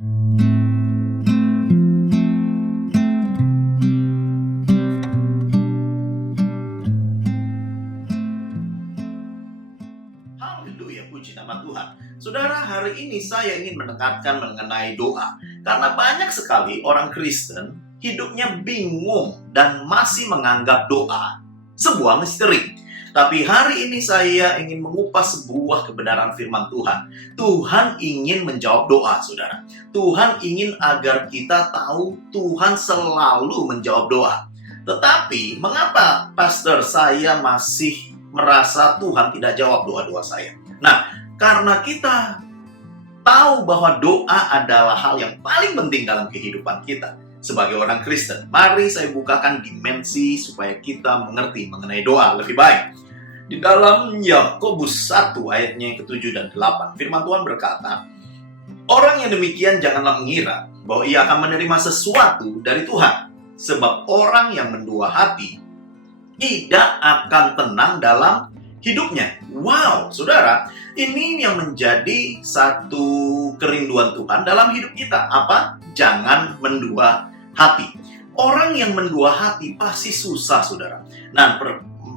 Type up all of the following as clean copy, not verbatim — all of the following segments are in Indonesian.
Haleluya, puji nama Tuhan. Saudara, hari ini saya ingin menekankan mengenai doa. Karena banyak sekali orang Kristen hidupnya bingung dan masih menganggap doa sebuah misteri. Tapi hari ini saya ingin mengupas sebuah kebenaran firman Tuhan. Tuhan ingin menjawab doa, saudara. Tuhan ingin agar kita tahu Tuhan selalu menjawab doa. Tetapi, mengapa pastor saya masih merasa Tuhan tidak jawab doa-doa saya? Nah, karena kita tahu bahwa doa adalah hal yang paling penting dalam kehidupan kita sebagai orang Kristen. Mari saya bukakan dimensi supaya kita mengerti mengenai doa lebih baik. Di dalam Yakobus 1 ayatnya yang ke-7 dan 8, firman Tuhan berkata, orang yang demikian janganlah mengira bahwa ia akan menerima sesuatu dari Tuhan. Sebab orang yang mendua hati tidak akan tenang dalam hidupnya. Wow, saudara, ini yang menjadi satu kerinduan Tuhan dalam hidup kita. Apa? Jangan mendua hati. Orang yang mendua hati pasti susah, saudara. Nah,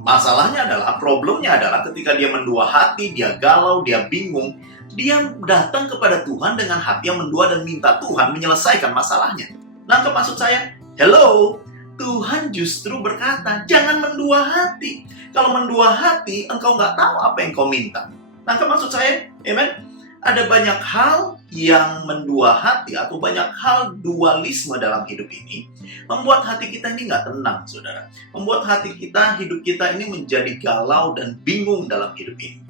masalahnya adalah, problemnya adalah ketika dia mendua hati, dia galau, dia bingung, dia datang kepada Tuhan dengan hati yang mendua dan minta Tuhan menyelesaikan masalahnya. Nangkep maksud saya? Hello, Tuhan justru berkata, jangan mendua hati. Kalau mendua hati, engkau nggak tahu apa yang kau minta. Nangkep maksud saya? Amen? Ada banyak hal yang mendua hati atau banyak hal dualisme dalam hidup ini membuat hati kita ini nggak tenang, saudara. Membuat hati kita, hidup kita ini menjadi galau dan bingung dalam hidup ini.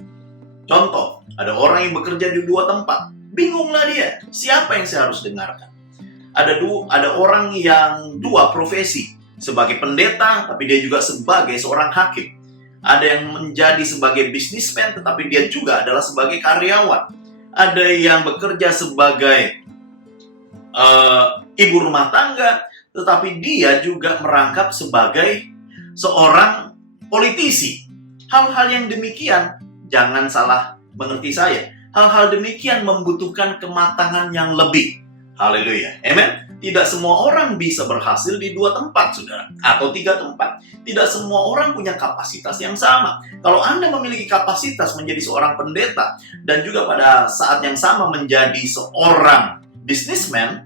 Contoh, ada orang yang bekerja di dua tempat. Bingunglah dia, siapa yang saya harus dengarkan? Ada orang yang dua profesi, sebagai pendeta, tapi dia juga sebagai seorang hakim. Ada yang menjadi sebagai bisnismen, tetapi dia juga adalah sebagai karyawan. Ada yang bekerja sebagai ibu rumah tangga, tetapi dia juga merangkap sebagai seorang politisi. Hal-hal yang demikian, jangan salah mengerti saya, hal-hal demikian membutuhkan kematangan yang lebih. Haleluya, amen. Tidak semua orang bisa berhasil di dua tempat, saudara, atau tiga tempat. Tidak semua orang punya kapasitas yang sama. Kalau Anda memiliki kapasitas menjadi seorang pendeta dan juga pada saat yang sama menjadi seorang businessman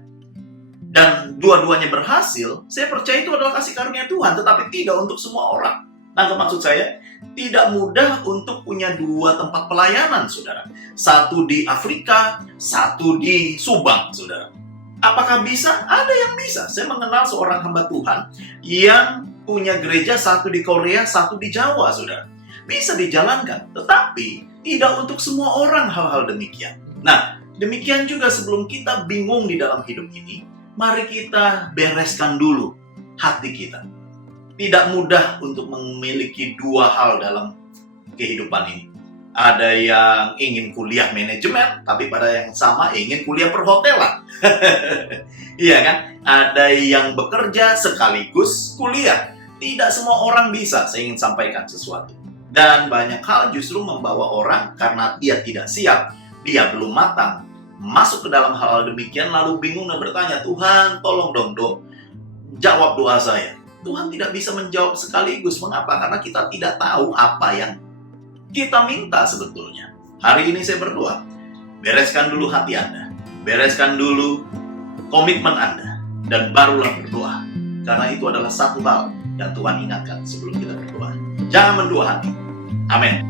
dan dua-duanya berhasil, saya percaya itu adalah kasih karunia Tuhan, tetapi tidak untuk semua orang. Nah, maksud saya, tidak mudah untuk punya dua tempat pelayanan, saudara. Satu di Afrika, satu di Subang, saudara. Apakah bisa? Ada yang bisa. Saya mengenal seorang hamba Tuhan yang punya gereja, satu di Korea, satu di Jawa, saudara. Bisa dijalankan, tetapi tidak untuk semua orang hal-hal demikian. Nah, demikian juga sebelum kita bingung di dalam hidup ini, mari kita bereskan dulu hati kita. Tidak mudah untuk memiliki dua hal dalam kehidupan ini. Ada yang ingin kuliah manajemen, tapi pada yang sama ingin kuliah perhotelan. Iya kan? Ada yang bekerja sekaligus kuliah. Tidak semua orang bisa, saya ingin sampaikan sesuatu. Dan banyak hal justru membawa orang karena dia tidak siap, dia belum matang, masuk ke dalam hal demikian lalu bingung dan bertanya, Tuhan tolong dong jawab doa saya. Tuhan tidak bisa menjawab sekaligus. Mengapa? Karena kita tidak tahu apa yang kita minta sebetulnya. Hari ini saya berdoa, bereskan dulu hati Anda, bereskan dulu komitmen Anda, dan barulah berdoa. Karena itu adalah satu hal yang Tuhan ingatkan sebelum kita berdoa. Jangan mendua hati. Amin.